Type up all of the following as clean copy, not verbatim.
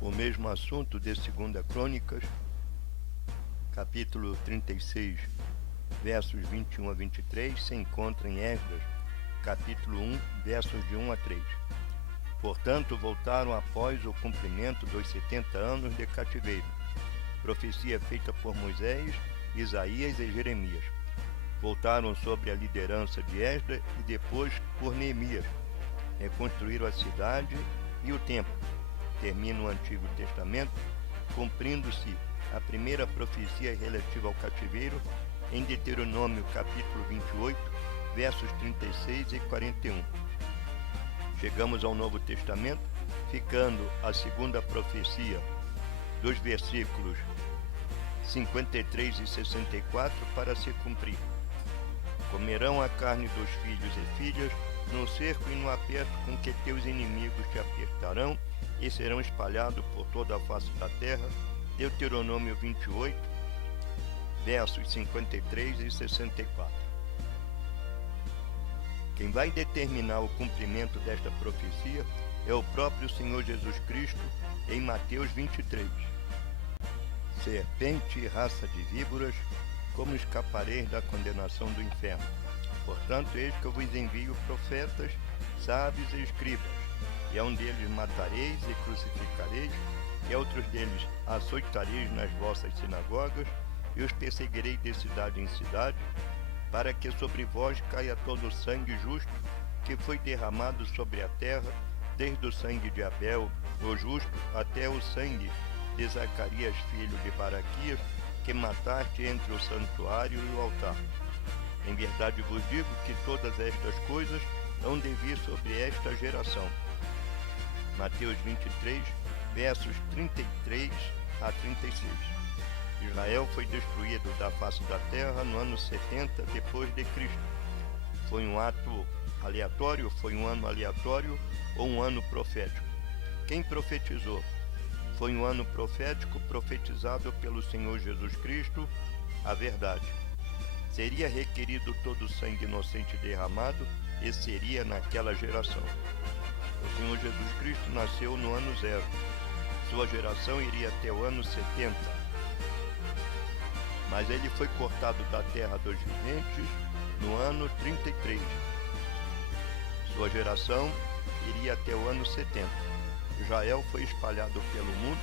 O mesmo assunto de 2 Crônicas, capítulo 36, versos 21 a 23, se encontra em Esdras, capítulo 1, versos de 1 a 3. Portanto, voltaram após o cumprimento dos 70 anos de cativeiro, profecia feita por Moisés, Isaías e Jeremias. Voltaram sobre a liderança de Esdras e depois por Neemias. Reconstruíram a cidade e o templo. Termina o Antigo Testamento, cumprindo-se a primeira profecia relativa ao cativeiro em Deuteronômio capítulo 28, versos 36 e 41. Chegamos ao Novo Testamento, ficando a segunda profecia dos versículos 53 e 64 para se cumprir. Comerão a carne dos filhos e filhas no cerco e no aperto com que teus inimigos te apertarão e serão espalhados por toda a face da terra. Deuteronômio 28, versos 53 e 64. Quem vai determinar o cumprimento desta profecia é o próprio Senhor Jesus Cristo em Mateus 23. Serpente e raça de víboras, como escapareis da condenação do inferno? Portanto, eis que eu vos envio profetas, sábios e escribas, e a um deles matareis e crucificareis, e a outros deles açoitareis nas vossas sinagogas, e os perseguireis de cidade em cidade, para que sobre vós caia todo o sangue justo que foi derramado sobre a terra, desde o sangue de Abel, o justo, até o sangue de Zacarias, filho de Baraquias, que mataste entre o santuário e o altar. Em verdade vos digo que todas estas coisas hão de vir sobre esta geração. Mateus 23, versos 33 a 36. Israel foi destruído da face da terra no ano 70 depois de Cristo. Foi um ato aleatório, foi um ano aleatório ou um ano profético? Quem profetizou? Foi um ano profético profetizado pelo Senhor Jesus Cristo, a verdade. Seria requerido todo o sangue inocente derramado e seria naquela geração. O Senhor Jesus Cristo nasceu no ano 0. Sua geração iria até o ano 70. Mas ele foi cortado da terra dos viventes no ano 33. Sua geração iria até o ano 70. Israel foi espalhado pelo mundo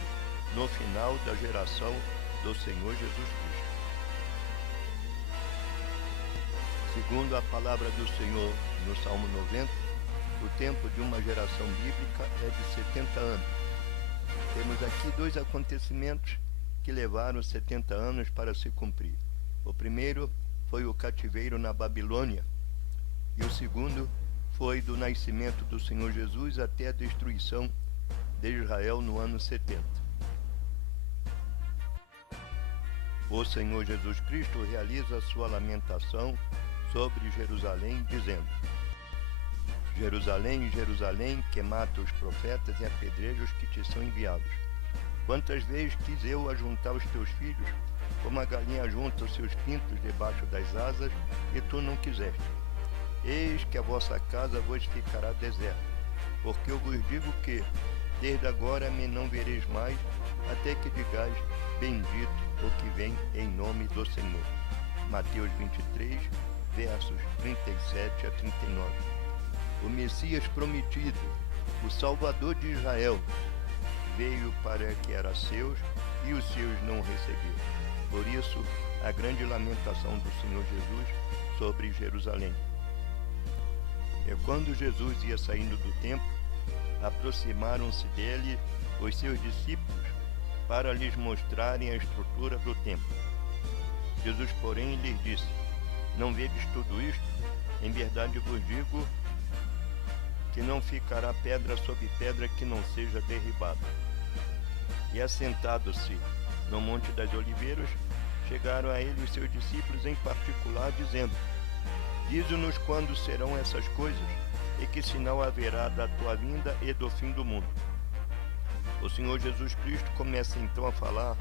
no final da geração do Senhor Jesus Cristo. Segundo a palavra do Senhor no Salmo 90, o tempo de uma geração bíblica é de 70 anos. Temos aqui dois acontecimentos que levaram 70 anos para se cumprir. O primeiro foi o cativeiro na Babilônia, e o segundo foi do nascimento do Senhor Jesus até a destruição de Israel no ano 70. O Senhor Jesus Cristo realiza a sua lamentação sobre Jerusalém, dizendo: Jerusalém, Jerusalém, que mata os profetas e apedreja os que te são enviados. Quantas vezes quis eu ajuntar os teus filhos, como a galinha ajunta os seus pintos debaixo das asas, e tu não quiseste. Eis que a vossa casa vos ficará deserta, porque eu vos digo que, desde agora me não vereis mais, até que digais, bendito o que vem em nome do Senhor. Mateus 23, versos 37 a 39. O Messias prometido, o Salvador de Israel, veio para que era seus e os seus não receberam. Por isso, a grande lamentação do Senhor Jesus sobre Jerusalém. E quando Jesus ia saindo do templo, aproximaram-se dele os seus discípulos para lhes mostrarem a estrutura do templo. Jesus, porém, lhes disse: Não vedes tudo isto? Em verdade vos digo que não ficará pedra sobre pedra que não seja derribada. E assentado-se no Monte das Oliveiras, chegaram a ele os seus discípulos em particular, dizendo: Dize-nos quando serão essas coisas, e que sinal haverá da tua vinda e do fim do mundo. O Senhor Jesus Cristo começa então a falar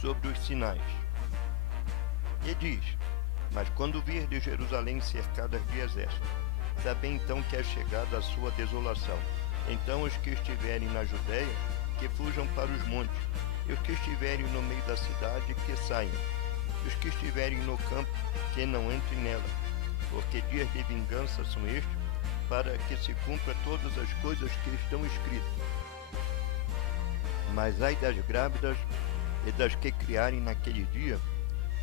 sobre os sinais. E diz: Mas quando virdes Jerusalém cercada de exército, sabei então que é chegada a sua desolação. Então os que estiverem na Judéia que fujam para os montes, e os que estiverem no meio da cidade, que saiam, e os que estiverem no campo, que não entrem nela, porque dias de vingança são estes, para que se cumpra todas as coisas que estão escritas. Mas ai das grávidas e das que criarem naquele dia,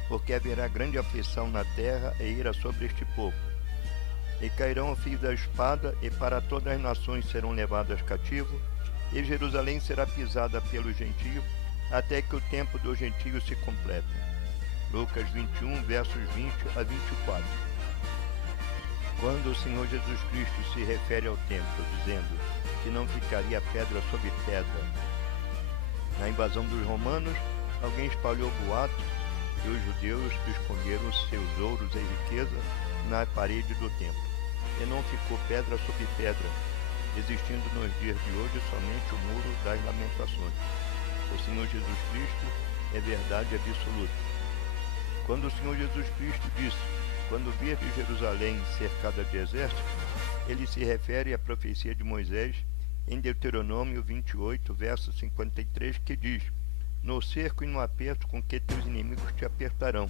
porque haverá grande aflição na terra e ira sobre este povo. E cairão o fio da espada, e para todas as nações serão levadas cativo, e Jerusalém será pisada pelos gentios, até que o tempo dos gentios se complete. Lucas 21, versos 20 a 24. Quando o Senhor Jesus Cristo se refere ao templo, dizendo que não ficaria pedra sobre pedra, na invasão dos romanos, alguém espalhou boato que os judeus esconderam seus ouros e riqueza na parede do templo, e não ficou pedra sobre pedra, existindo nos dias de hoje somente o muro das lamentações. O Senhor Jesus Cristo é verdade absoluta. Quando o Senhor Jesus Cristo disse: quando virdes Jerusalém cercada de exército, ele se refere à profecia de Moisés em Deuteronômio 28, verso 53, que diz: no cerco e no aperto com que teus inimigos te apertarão.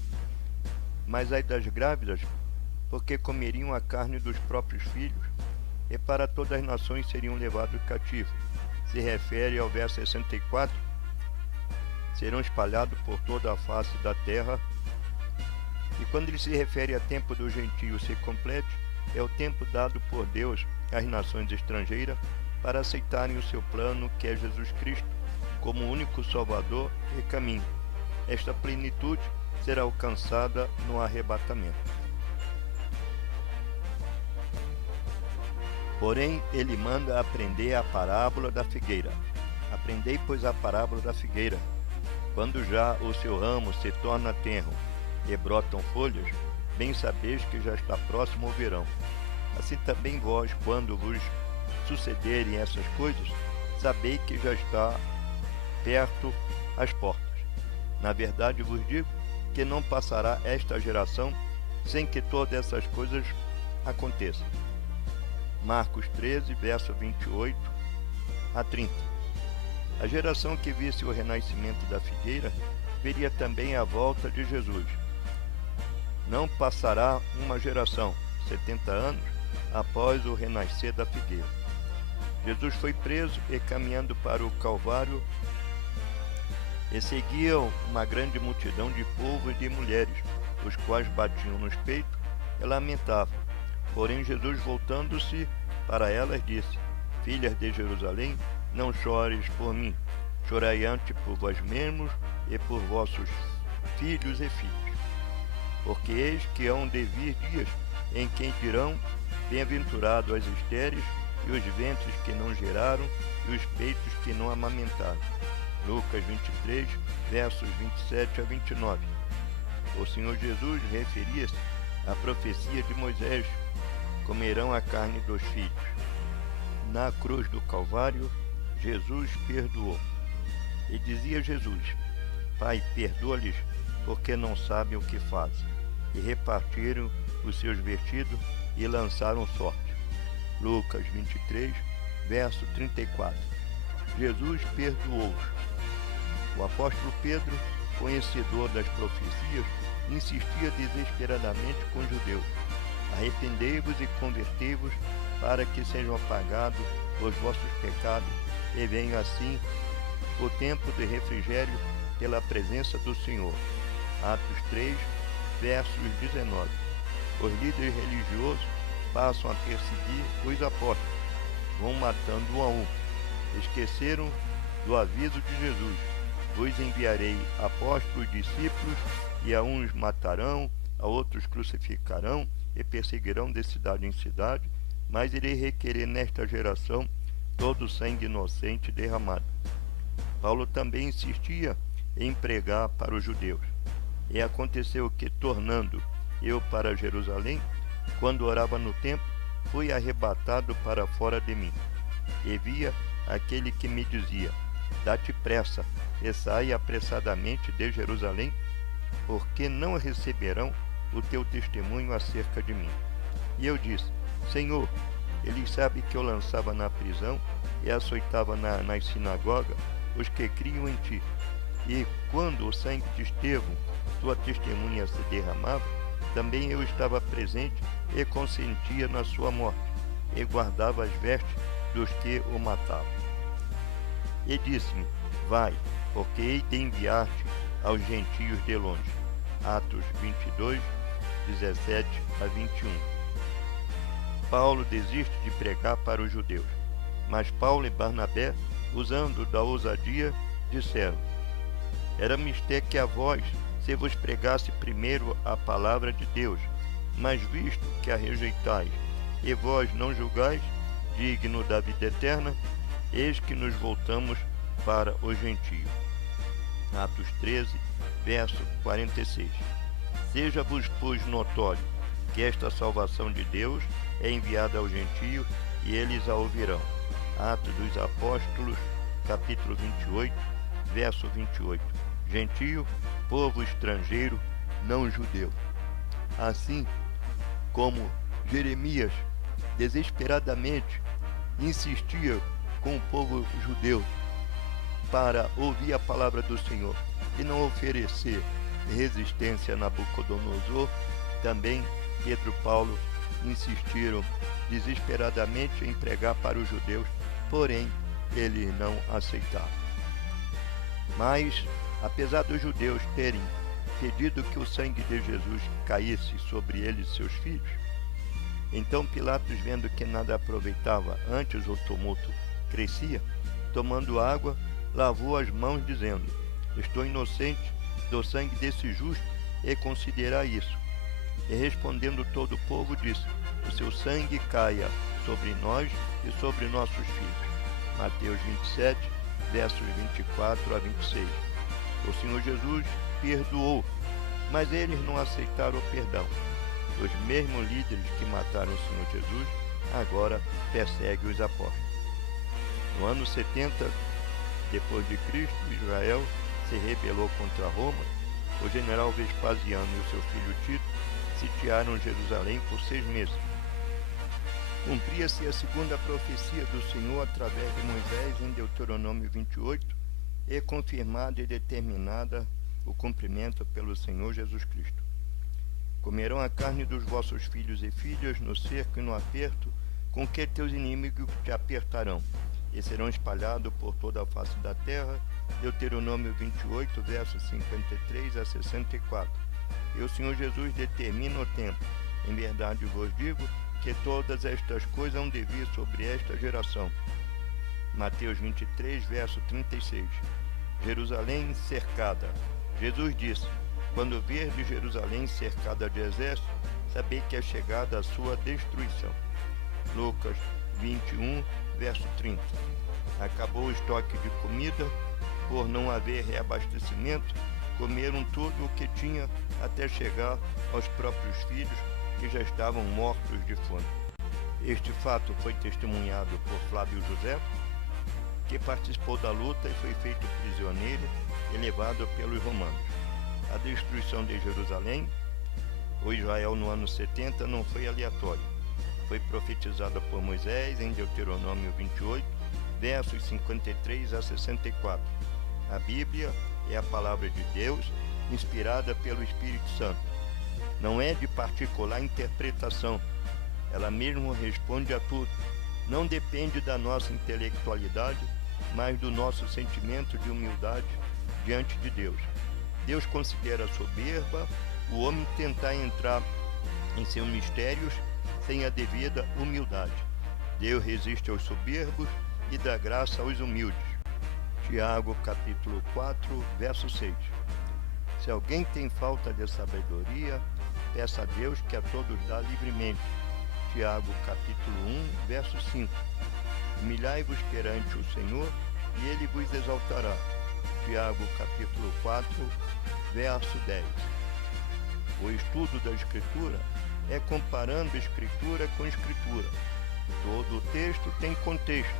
Mas ai das grávidas, porque comeriam a carne dos próprios filhos, e para todas as nações seriam levados cativos. Se refere ao verso 64, serão espalhados por toda a face da terra. E quando ele se refere a tempo do gentio se complete, é o tempo dado por Deus às nações estrangeiras para aceitarem o seu plano, que é Jesus Cristo, como o único Salvador e caminho. Esta plenitude será alcançada no arrebatamento. Porém, ele manda aprender a parábola da figueira. Aprendei, pois, a parábola da figueira. Quando já o seu ramo se torna tenro e brotam folhas, bem sabeis que já está próximo o verão. Assim também vós, quando vos sucederem essas coisas, sabei que já está perto as portas. Na verdade vos digo que não passará esta geração sem que todas essas coisas aconteçam. Marcos 13, verso 28 a 30. A geração que visse o renascimento da figueira veria também a volta de Jesus. Não passará uma geração, 70 anos, após o renascer da figueira. Jesus foi preso e, caminhando para o Calvário, e seguiam uma grande multidão de povo e de mulheres, os quais batiam nos peitos e lamentavam. Porém Jesus, voltando-se para elas, disse: filhas de Jerusalém, não chores por mim, chorai antes por vós mesmos e por vossos filhos e filhas. Porque eis que hão de vir dias em que dirão: bem-aventurados as estéreis, e os ventres que não geraram, e os peitos que não amamentaram. Lucas 23, versos 27 a 29. O Senhor Jesus referia-se à profecia de Moisés: comerão a carne dos filhos. Na cruz do Calvário, Jesus perdoou. E dizia Jesus: Pai, perdoa-lhes, porque não sabem o que fazem. E repartiram os seus vestidos e lançaram sorte. Lucas 23, verso 34. Jesus perdoou-os. O apóstolo Pedro, conhecedor das profecias, insistia desesperadamente com os judeus: arrependei-vos e convertei-vos, para que sejam apagados os vossos pecados, e venha assim o tempo de refrigério pela presença do Senhor. Atos 3, versos 19. Os líderes religiosos passam a perseguir os apóstolos, vão matando um a um. Esqueceram do aviso de Jesus: vos enviarei apóstolos e discípulos, e a uns matarão, a outros crucificarão e perseguirão de cidade em cidade, mas irei requerer nesta geração todo o sangue inocente derramado. Paulo também insistia em pregar para os judeus. E aconteceu que, tornando eu para Jerusalém, quando orava no templo, fui arrebatado para fora de mim. E via aquele que me dizia: dá-te pressa e sai apressadamente de Jerusalém, porque não receberão o teu testemunho acerca de mim. E eu disse: Senhor, eles sabem que eu lançava na prisão e açoitava nas sinagogas os que criam em ti. E quando o sangue de Estevão, tua testemunha, se derramava, também eu estava presente e consentia na sua morte, e guardava as vestes dos que o matavam. E disse-me: vai, porque hei de enviar-te aos gentios de longe. Atos 22, 17 a 21. Paulo desiste de pregar para os judeus, mas Paulo e Barnabé, usando da ousadia, disseram: era mister que a vós se vos pregasse primeiro a palavra de Deus, mas visto que a rejeitais, e vós não julgais digno da vida eterna, eis que nos voltamos para os gentios. Atos 13, verso 46. Seja-vos, pois, notório que esta salvação de Deus é enviada aos gentios, e eles a ouvirão. Atos dos Apóstolos, capítulo 28, verso 28. Gentio, povo estrangeiro, não judeu. Assim como Jeremias desesperadamente insistia com o povo judeu para ouvir a palavra do Senhor e não oferecer resistência a Nabucodonosor, também Pedro e Paulo insistiram desesperadamente em pregar para os judeus, porém eles não aceitaram. Mas, apesar dos judeus terem pedido que o sangue de Jesus caísse sobre eles e seus filhos, então Pilatos, vendo que nada aproveitava, antes o tumulto crescia, tomando água, lavou as mãos, dizendo: estou inocente do sangue desse justo, e considerai isso. E respondendo todo o povo, disse: o seu sangue caia sobre nós e sobre nossos filhos. Mateus 27, versos 24 a 26. O Senhor Jesus perdoou, mas eles não aceitaram o perdão. Os mesmos líderes que mataram o Senhor Jesus agora perseguem os apóstolos. No ano 70 depois de Cristo, Israel se rebelou contra Roma. O general Vespasiano e o seu filho Tito sitiaram Jerusalém por 6 meses. Cumpria-se a segunda profecia do Senhor através de Moisés em Deuteronômio 28, e confirmada e determinada o cumprimento pelo Senhor Jesus Cristo. Comerão a carne dos vossos filhos e filhas no cerco e no aperto, com que teus inimigos te apertarão, e serão espalhados por toda a face da terra. Deuteronômio 28, versos 53 a 64. E o Senhor Jesus determina o tempo. Em verdade vos digo que todas estas coisas hão de vir sobre esta geração. Mateus 23, verso 36. Jerusalém cercada. Jesus disse: quando virdes Jerusalém cercada de exército, sabei que é chegada a sua destruição. Lucas 21, verso 30. Acabou o estoque de comida, por não haver reabastecimento, comeram tudo o que tinha até chegar aos próprios filhos, que já estavam mortos de fome. Este fato foi testemunhado por Flávio José, que participou da luta e foi feito prisioneiro e levado pelos romanos. A destruição de Jerusalém, ou Israel, no ano 70, não foi aleatória. Foi profetizada por Moisés em Deuteronômio 28, versos 53 a 64. A Bíblia é a palavra de Deus, inspirada pelo Espírito Santo. Não é de particular interpretação. Ela mesmo responde a tudo. Não depende da nossa intelectualidade, mas do nosso sentimento de humildade diante de Deus. Deus considera soberba o homem tentar entrar em seus mistérios sem a devida humildade. Deus resiste aos soberbos e dá graça aos humildes. Tiago, capítulo 4, verso 6. Se alguém tem falta de sabedoria, peça a Deus, que a todos dá livremente. Tiago, capítulo 1, verso 5. Humilhai-vos perante o Senhor, e Ele vos exaltará. Tiago, capítulo 4, verso 10. O estudo da Escritura é comparando Escritura com Escritura. Todo o texto tem contexto,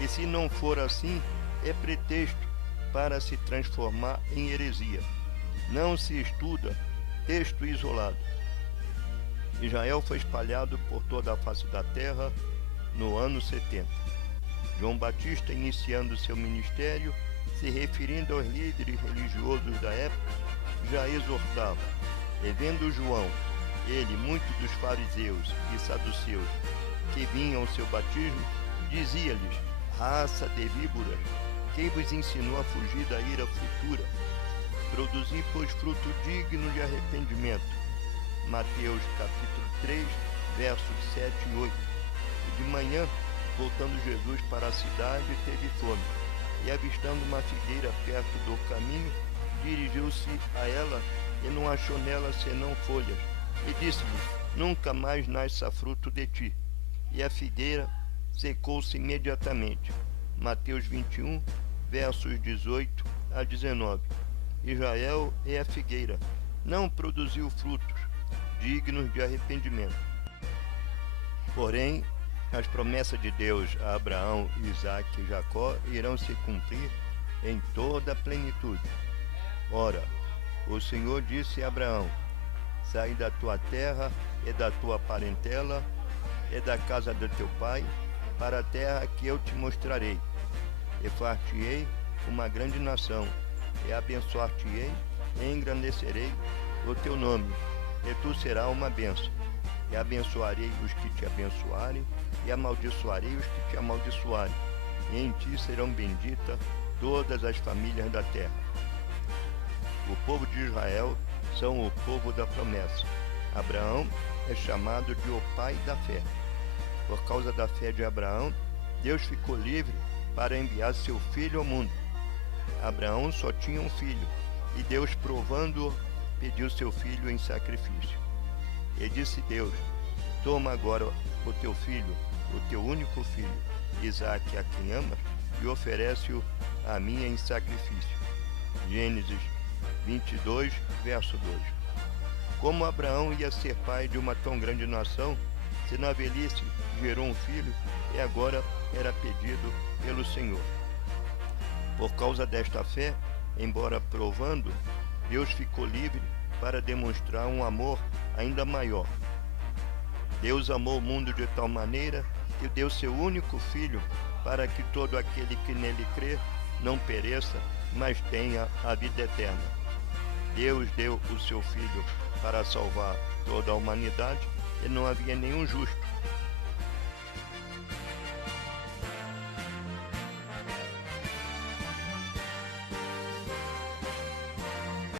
e se não for assim, é pretexto para se transformar em heresia. Não se estuda texto isolado. Israel foi espalhado por toda a face da terra no ano 70. João Batista, iniciando seu ministério, se referindo aos líderes religiosos da época, já exortava. E vendo João, ele, muitos dos fariseus e saduceus que vinham ao seu batismo, dizia-lhes: raça de víboras, quem vos ensinou a fugir da ira futura? Produzi, pois, fruto digno de arrependimento. Mateus capítulo 3, versos 7 e 8. E de manhã, voltando Jesus para a cidade, teve fome, e avistando uma figueira perto do caminho, dirigiu-se a ela e não achou nela senão folhas, e disse-lhe: nunca mais nasça fruto de ti. E a figueira secou-se imediatamente. Mateus 21, versos 18 a 19. Israel é a figueira, não produziu frutos dignos de arrependimento. Porém, as promessas de Deus a Abraão, Isaque e Jacó irão se cumprir em toda a plenitude. Ora, o Senhor disse a Abraão: sai da tua terra e da tua parentela e da casa de teu pai, para a terra que eu te mostrarei. E far-te-ei uma grande nação, e abençoar-te-ei, e engrandecerei o teu nome, e tu serás uma bênção. E abençoarei os que te abençoarem, e amaldiçoarei os que te amaldiçoarem. E em ti serão benditas todas as famílias da terra. O povo de Israel são o povo da promessa. Abraão é chamado de o pai da fé. Por causa da fé de Abraão, Deus ficou livre para enviar seu filho ao mundo. Abraão só tinha um filho, e Deus, provando-o, pediu seu filho em sacrifício. E disse Deus: toma agora o teu filho, o teu único filho, Isaque, a quem amas, e oferece-o a mim em sacrifício. Gênesis 22, verso 2. Como Abraão ia ser pai de uma tão grande nação, se na velhice gerou um filho, e agora era pedido pelo Senhor. Por causa desta fé, embora provando, Deus ficou livre para demonstrar um amor ainda maior. Deus amou o mundo de tal maneira que deu seu único filho, para que todo aquele que nele crê não pereça, mas tenha a vida eterna. Deus deu o seu filho para salvar toda a humanidade, e não havia nenhum justo,